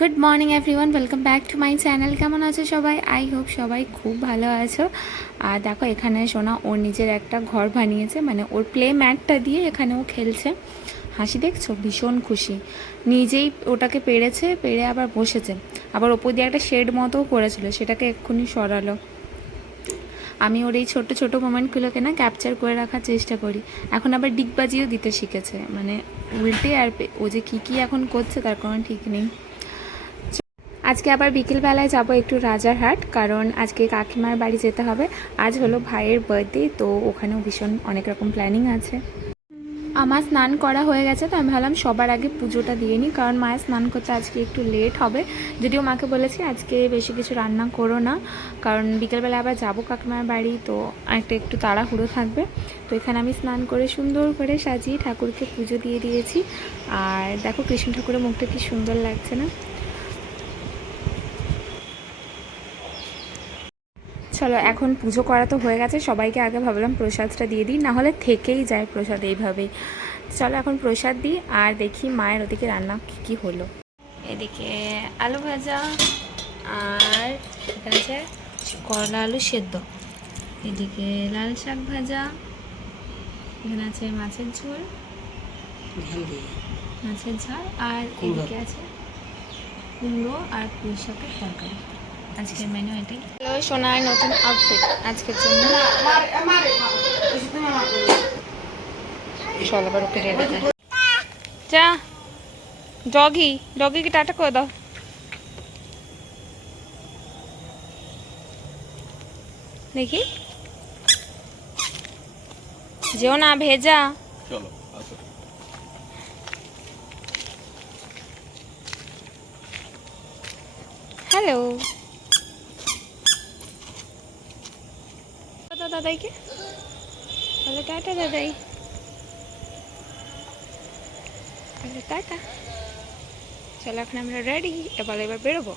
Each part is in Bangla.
Good morning everyone, welcome back to my channel. কেমন আছো সবাই? আই হোপ সবাই খুব ভালো আছো। আর দেখো, এখানে সোনা ওর নিজের একটা ঘর বানিয়েছে, মানে ওর প্লে ম্যাটটা দিয়ে এখানে ও খেলছে। হাসি দেখছো? ভীষণ খুশি, নিজেই ওটাকে পেরেছে, পেরে আবার বসেছে। আবার ওপর দিয়ে একটা শেড মতোও করেছিল, সেটাকে এক্ষুনি সরালো। আমি ওর এই ছোটো ছোটো মোমেন্টগুলোকে না ক্যাপচার করে রাখার চেষ্টা করি। এখন আবার ডিগবাজিও দিতে শিখেছে, মানে উল্টে। আর ও যে কী কী এখন করছে তার কোনো ঠিক নেই। আজকে আবার বিকেলবেলায় যাব একটু রাজারহাট, কারণ আজকে কাকিমার বাড়ি যেতে হবে। আজ হলো ভাইয়ের বার্থডে, তো ওখানেও ভীষণ অনেক রকম প্ল্যানিং আছে। আমার স্নান করা হয়ে গেছে, তো আমি ভাবলাম সবার আগে পুজোটা দিয়ে নিই, কারণ মায়ের স্নান করতে আজকে একটু লেট হবে। যদিও মাকে বলেছি আজকে বেশি কিছু রান্না করো না, কারণ বিকেলবেলা আবার যাবো কাকিমার বাড়ি, তো একটু তাড়াহুড়ো থাকবে। তো এখানে আমি স্নান করে সুন্দর করে সাজিয়ে ঠাকুরকে পুজো দিয়ে দিয়েছি। আর দেখো কৃষ্ণ ঠাকুরের মুখটা কি সুন্দর লাগছে না? চলো, এখন পুজো করা তো হয়ে গেছে, সবাইকে আগে ভাবলাম প্রসাদটা দিয়ে দিই, না হলে থেকেই যায় প্রসাদ এইভাবেই। চলো এখন প্রসাদ দিই, আর দেখি মায়ের ওদিকে রান্না কী কী হলো। এদিকে আলু ভাজা, আর এখানে আছে করলা আলু সেদ্ধ, এদিকে লাল শাক ভাজা, এখানে আছে মাছের ঝোল, মাছের ঝাল, আর এদিকে আছে কুমড়ো আর পুঁই শাকের তরকারি। আজকের মেনু এটাই। হ্যালো, সোনার নতুন আউটফিট আজকের জন্য। চল আবার ওকে রেডি করে যা। ডগিকে টাটা করে দাও। দেখি, যেও না ভেজা। চলো আসো। হ্যালো দাদাইকে বলে টাটা, দাদাই বলে টাটা। চলো এখন আমরা রেডি, এবার বেরোবো।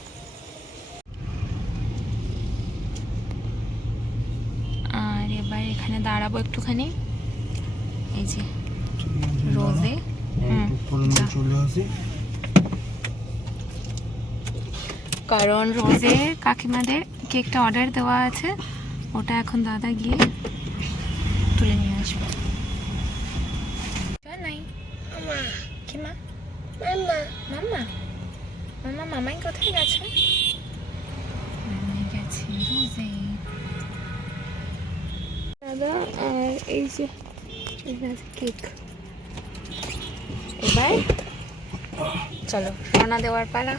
আর এবার এখানে দাঁড়াবো একটুখানি, এই যে রোজে। কারণ রোজে কাকিমাদের কেকটা অর্ডার দেওয়া আছে, ওটা এখন দাদা গিয়ে তুলে নিয়ে আসবে। মামাই কোথায় গেছে? মামাই গেছে রোজে। দাদা আর এই যে কেক। এবার চলো রওনা দেওয়ার পালা।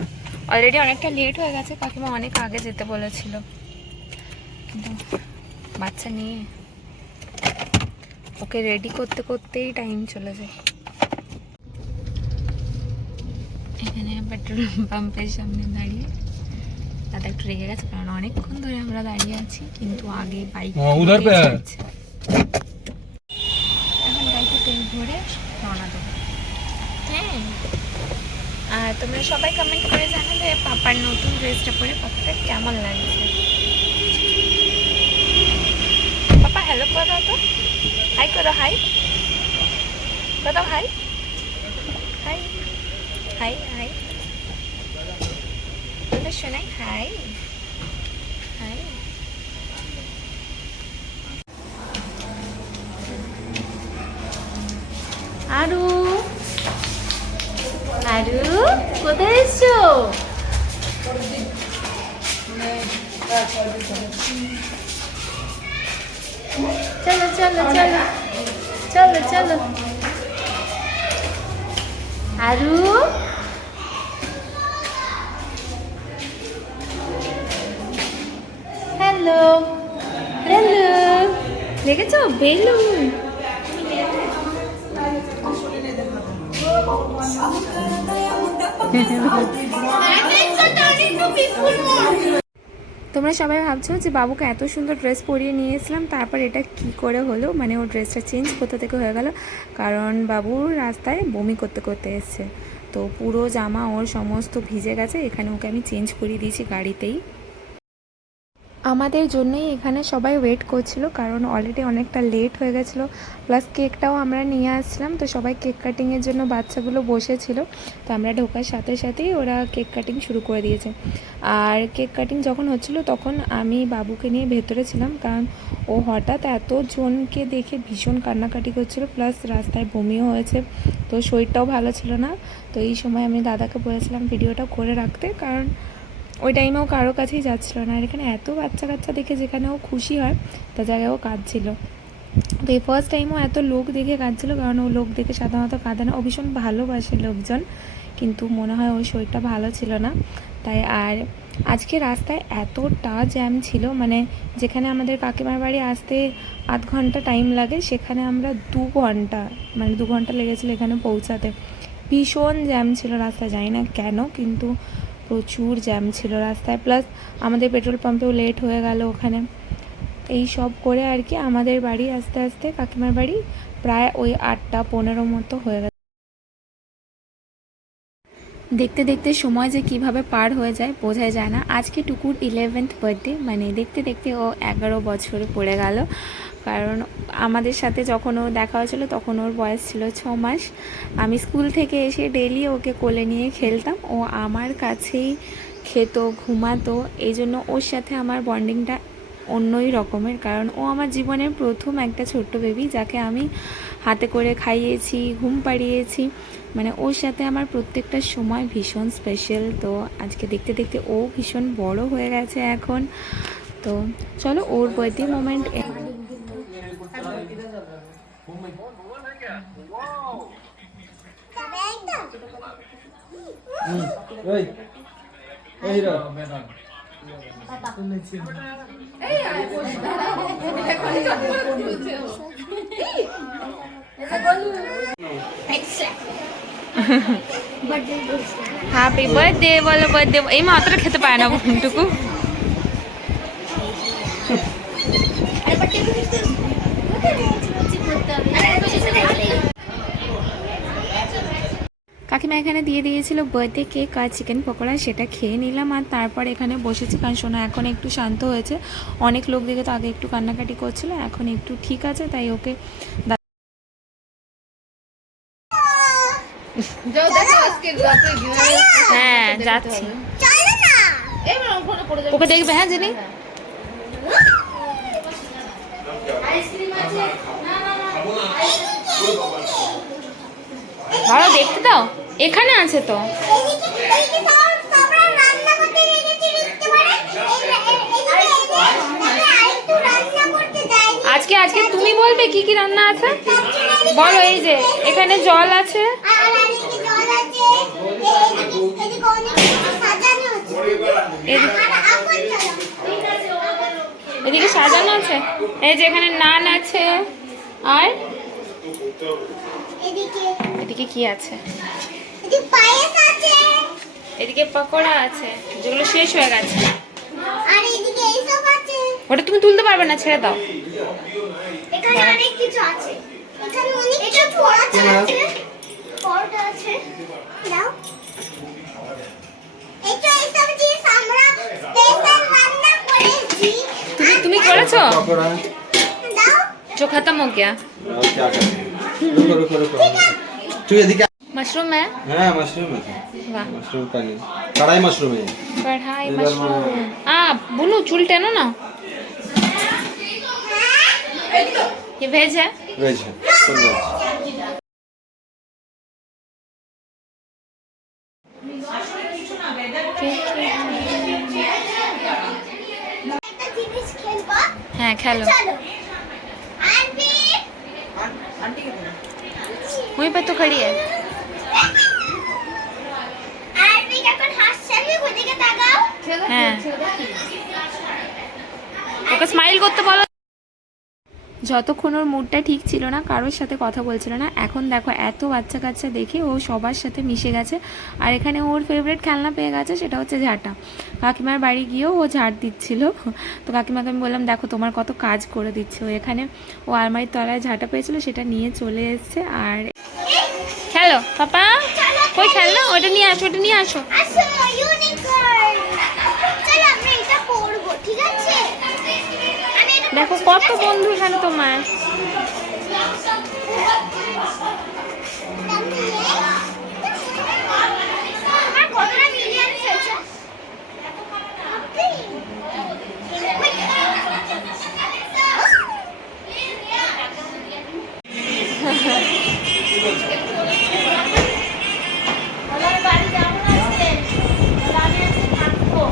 অলরেডি অনেকটা লেট হয়ে গেছে, কাকিমা অনেক আগে যেতে বলেছিল, কিন্তু বাচ্চা নিয়ে ওকে রেডি করতে করতেই টাইম চলে যায়। এখানে পেট্রোল পাম্পের সামনে দাঁড়িয়ে দাদা একটু রেগে গেছে, কারণ অনেকক্ষণ ধরে আমরা দাঁড়িয়ে আছি, কিন্তু আগে বাইক এখন বাইকে তেল ভরে রওনা দেবো। হ্যাঁ, আর তোমরা সবাই কমেন্ট করে জানাবে পাপার নতুন ড্রেসটা পরে পাপাটা কেমন লাগছে। পাপা হ্যালো করে দাও তো, হাই করো, হাই করে দাও, হাই হাই হাই হাই শোনাই, হাই হাই। আরু আরু কোথায় এসছো? চলো চলো চলো চলো চলো। আরু হ্যালো হ্যালো, দেখেছো বেলুন? তোমরা সবাই ভাবছো যে বাবুকে এত সুন্দর ড্রেস পরিয়ে নিয়ে এসেছিলাম, তারপর এটা কি করে হলো, মানে ওর ড্রেসটা চেঞ্জ কোথা থেকে হয়ে গেল। কারণ বাবুর রাস্তায় বমি করতে করতে এসছে, তো পুরো জামা ওর সমস্ত ভিজে গেছে। এখানে ওকে আমি চেঞ্জ করিয়ে দিয়েছি গাড়িতেই। আমাদের জন্যই এখানে সবাই ওয়েট করছিল, কারণ অলরেডি অনেকটা লেট হয়ে গেছিলো। প্লাস কেকটাও আমরা নিয়ে আসছিলাম, তো সবাই কেক কাটিংয়ের জন্য বাচ্চাগুলো বসেছিল। তো আমরা ঢোকার সাথে সাথেই ওরা কেক কাটিং শুরু করে দিয়েছে। আর কেক কাটিং যখন হচ্ছিলো তখন আমি বাবুকে নিয়ে ভেতরে ছিলাম, কারণ ও হঠাৎ এতজনকে দেখে ভীষণ কান্নাকাটি করছিলো, প্লাস রাস্তায় বমিও হয়েছে, তো শরীরটাও ভালো ছিল না। তো এই সময় আমি দাদাকে বলেছিলাম ভিডিওটা করে রাখতে, কারণ ওই টাইমেও কারো কাছেই যাচ্ছিলো না। আর এখানে এত বাচ্চা কাচ্চা দেখে যেখানে ও খুশি হয় তার জায়গায় ও কাঁদছিল। তো এই ফার্স্ট টাইমও এত লোক দেখে কাঁদছিল, কারণ ও লোক দেখে সাধারণত কাঁদে না, ও ভীষণ ভালোবাসে লোকজন, কিন্তু মনে হয় ওর শরীরটা ভালো ছিল না তাই। আর আজকে রাস্তায় এতটা জ্যাম ছিল, মানে যেখানে আমাদের কাকিমার বাড়ি আসতে আধ ঘন্টা টাইম লাগে, সেখানে আমরা 2 ঘন্টা লেগেছিলো এখানে পৌঁছাতে। ভীষণ জ্যাম ছিল রাস্তায়, জানি না কেন, কিন্তু প্রচুর জ্যাম ছিল রাস্তায়। প্লাস আমাদের পেট্রোল পাম্পেও লেট হয়ে গেল ওখানে। এই সব করে আর কি আমাদের বাড়ি আস্তে আস্তে, কাকিমার বাড়ি প্রায় ওই 8:15 মতো হয়ে গেছে। দেখতে দেখতে সময় যে কিভাবে পার হয়ে যায় বোঝাই যায় না। আজকে টুকুর 11th বার্থডে, মানে দেখতে দেখতে ও 11 বছরে পড়ে গেল। কারণ আমাদের সাথে যখন ও দেখা হয়েছিল তখন ওর বয়স ছিল 6 মাস। আমি স্কুল থেকে এসে ডেলি ওকে কোলে নিয়ে খেলতাম, ও আমার কাছেই খেতো, ঘুমাতো। এই জন্য ওর সাথে আমার বন্ডিংটা অন্যই রকমের, কারণ ও আমার জীবনের প্রথম একটা ছোট্ট বেবি, যাকে আমি হাতে করে খাইয়েছি, ঘুম পাড়িয়েছি। মানে ওর সাথে আমার প্রত্যেকটা সময় ভীষণ স্পেশাল। তো আজকে দেখতে দেখতে ও ভীষণ বড় হয়ে গেছে এখন। তো চলো ওর বার্থডে মোমেন্ট। হ্যাপি বার্থডে বলো, বার্থডে এই মাত্র খেতে পায় না টুকু। কাকিমা এখানে দিয়ে দিয়েছিল বার্থডে কেক আর চিকেন পকোড়া, সেটা খেয়ে নিলাম। আর তারপর এখানে বসেছি, কারণ শোনা এখন একটু শান্ত হয়েছে। অনেক লোক দেখে তো আগে একটু কান্নাকাটি করছিল, এখন একটু ঠিক আছে, তাই ওকে হ্যাঁ যাচ্ছি, ওকে দেখবে। হ্যাঁ জানি ভালো দেখতে দাও, এখানে আছে তো। আজকে আজকে তুমি বলবে কি কি রান্না আছে বলো। এই যে এখানে জল আছে, এদিকে সাজানো আছে। এই যে এখানে নান আছে, আর এদিকে কি আছে, এদিকে পকোড়া আছে যেগুলো শেষ হয়ে গেছে। ওটা তুমি তুলতে পারবে না, ছেড়ে দাও। এখানে অনেক কিছু আছে, এখানে অনেক কিছু পরোটা আছে, পরোটা আছে দাও। এটা এই সব জিনিস আমরা স্পেশাল রান্না করেছি। তুমি করেছো? দাও जो खत्म हो गया। क्या करें? रुको तू एदिके मशरूम है? हाँ मशरूम है, वाह, मशरूम पनीर कढ़ाई मशरूम है। कढ़ाई मशरूम। बोलो चुल टेनो ना। ये वेज है? वेज है, फुल वेज। একটা জিনিস খেলবা। হ্যাঁ খেলো। চলো আন্টি वहीं पर तो खड़ी है। আন্টি এখন হাসছে, ওদিকে তাকাও। হ্যাঁ ওকে স্মাইল করতে বলো। যতক্ষণ ওর মুডটা ঠিক ছিল না, কারোর সাথে কথা বলছিল না, এখন দেখো এত বাচ্চা কাচ্চা দেখে ও সবার সাথে মিশে গেছে। আর এখানে ওর ফেভারিট খেলনা পেয়ে গেছে, সেটা হচ্ছে ঝাঁটা। কাকিমার বাড়ি গিয়েও ও ঝাড় দিচ্ছিল। তো কাকিমাকে আমি বললাম দেখো তোমার কত কাজ করে দিচ্ছে। ও এখানে ও আলমারির তলায় ঝাঁটা পেয়েছিল, সেটা নিয়ে চলে এসছে। আর খেলো পাপা, কই খেলনা, ওটা নিয়ে আসো, ওটা নিয়ে আসো। আসো ইউনিকর্ন। চলো আমরা এটা করব, ঠিক আছে? দেখো কত বন্ধু এখানে তোমার। আমার কতটা মিলিয়ন হয়েছে? আমার বাড়ি যাবো না আজকে। আমি আজকে থাকবো।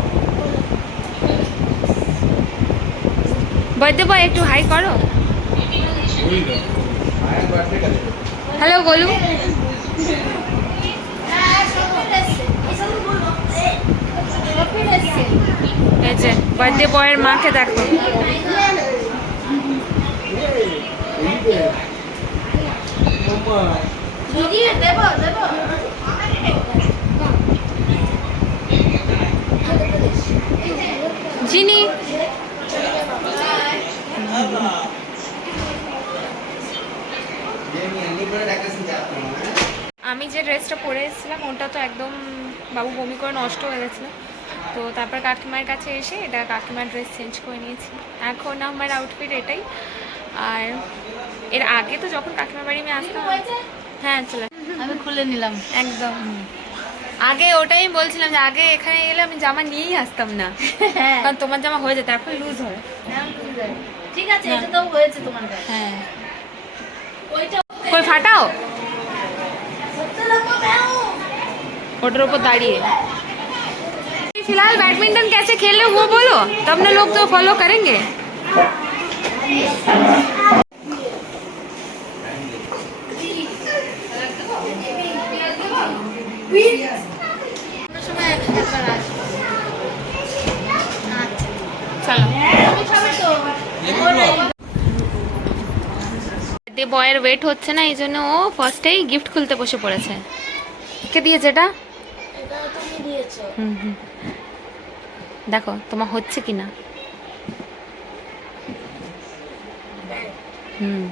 বার্থডে বয় একটু হাই করো। হ্যালো গোলু। এই যে বার্থডে বয়ের মাকে দেখো। জিনি আমি যে ড্রেসটা পরে এসেছিলাম ওটা তো একদম বাবু বমি করে নষ্ট হয়ে গেছিলো। তো তারপর কাকিমার কাছে এসে এটা কাকিমার ড্রেস চেঞ্জ করে নিয়েছি। এখন আমার আউটফিট এটাই। আর এর আগে তো যখন কাকিমার বাড়ি আমি আসতাম, হ্যাঁ চলে আমি খুলে নিলাম। একদম আগে ওটাই বলছিলাম যে আগে এখানে এলে আমি জামা নিয়েই আসতাম না, কারণ তোমার জামা হয়ে যেত, এখন লুজ হয়। ঠিক আছে, এটা তো হয়েছে তোমার গায়ে। হ্যাঁ ওইটা কই ফাটাও ওটার ऊपर दाঁড়িয়ে। फिलहाल बैडमिंटन कैसे खेले वो बोलो, तब ना लोग तो फॉलो करेंगे। চলো বার্থডে বয়ের ওয়েট হচ্ছে না, এই জন্য ও ফার্স্টেই গিফট খুলতে বসে পড়েছে। কে দিয়েছে এটা? এটা তুমি দিয়েছো। হুম হুম, দেখো তোমার হচ্ছে কিনা। হুম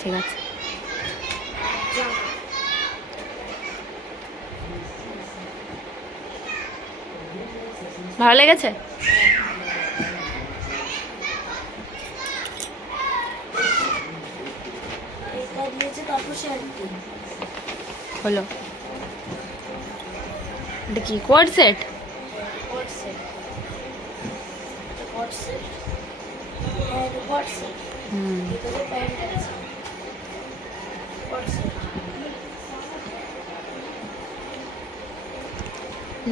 ঠিক আছে। ভালো লেগেছে? এটা দিয়েছে, তারপর শাড়ি। হলো এটা কি coord set? Coord set. Coord set. হ্যাঁ, এটা কোট সেট। হুম এটা তো প্যান্ট আছে। Coord set.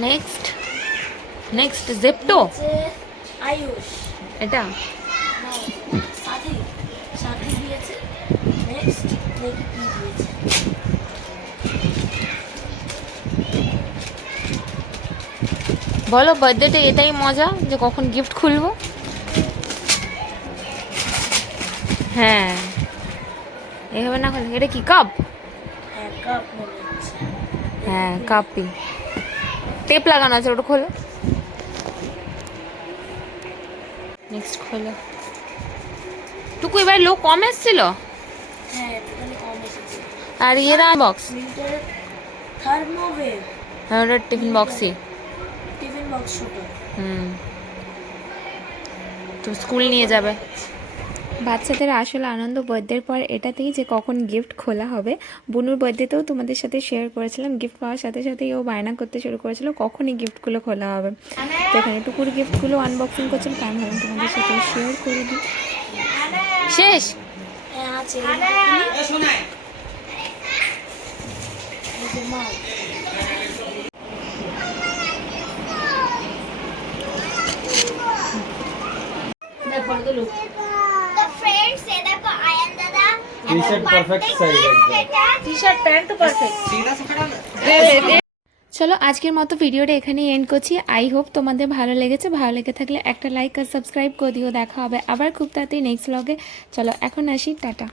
Next next Zepto, যে আয়ুষ। এটা হ্যাঁ, সাথী। সাথী দিয়েছে। নেক্সট দেখি কি দিয়েছে। বলো বার্থডেতে এটাই মজা যে কখন গিফট খুলবো। হ্যাঁ এভাবে না খুলে, এটা কি কাপ? হ্যাঁ, কাপ মনে হচ্ছে। হ্যাঁ কাপই, টেপ লাগানো আছে, ওটা খোলো। নেক্সট খোলো। টুকু এবার লোক কম এসেছিল। হ্যাঁ, একটুখানি কম এসেছে। আর ইয়েরা বক্স, মিন্টার থার্মোওয়েভ হ্যাঁ ওটা টিফিন বক্সই। টিফিন বক্স ছোট। হুম তো স্কুল নিয়ে যাবে। বাচ্চাদের আসলে আনন্দ বার্থডের পর এটাতেই যে কখন গিফট খোলা হবে। বুনুর বার্থডেতেও তোমাদের সাথে শেয়ার করেছিলাম, গিফট পাওয়ার সাথে সাথেই ও বায়না করতে শুরু করেছিল কখনই গিফটগুলো খোলা হবে। তো এখানে টুকুর গিফটগুলো আনবক্সিং করছিল, তাই আমি ভাবলাম তোমাদের সাথে শেয়ার করে দিই। শেষ? হ্যাঁ, আছে। এই যে মাল। দেখো তো লোক। তো फ्रेंड्स ये देखो आयन दादा टी-शर्ट perfect size एकदम। টি-শার্ট প্যান্ট তো পারফেক্ট। চলো আজকের মতো ভিডিওটা এখানেই এন্ড করছি। আই হোপ তোমাদের ভালো লেগেছে। ভালো লেগে থাকলে একটা লাইক আর সাবস্ক্রাইব করে দিও। দেখা হবে আবার খুব তাড়াতাড়ি নেক্সট ব্লগে। চলো এখন আসি, টাটা।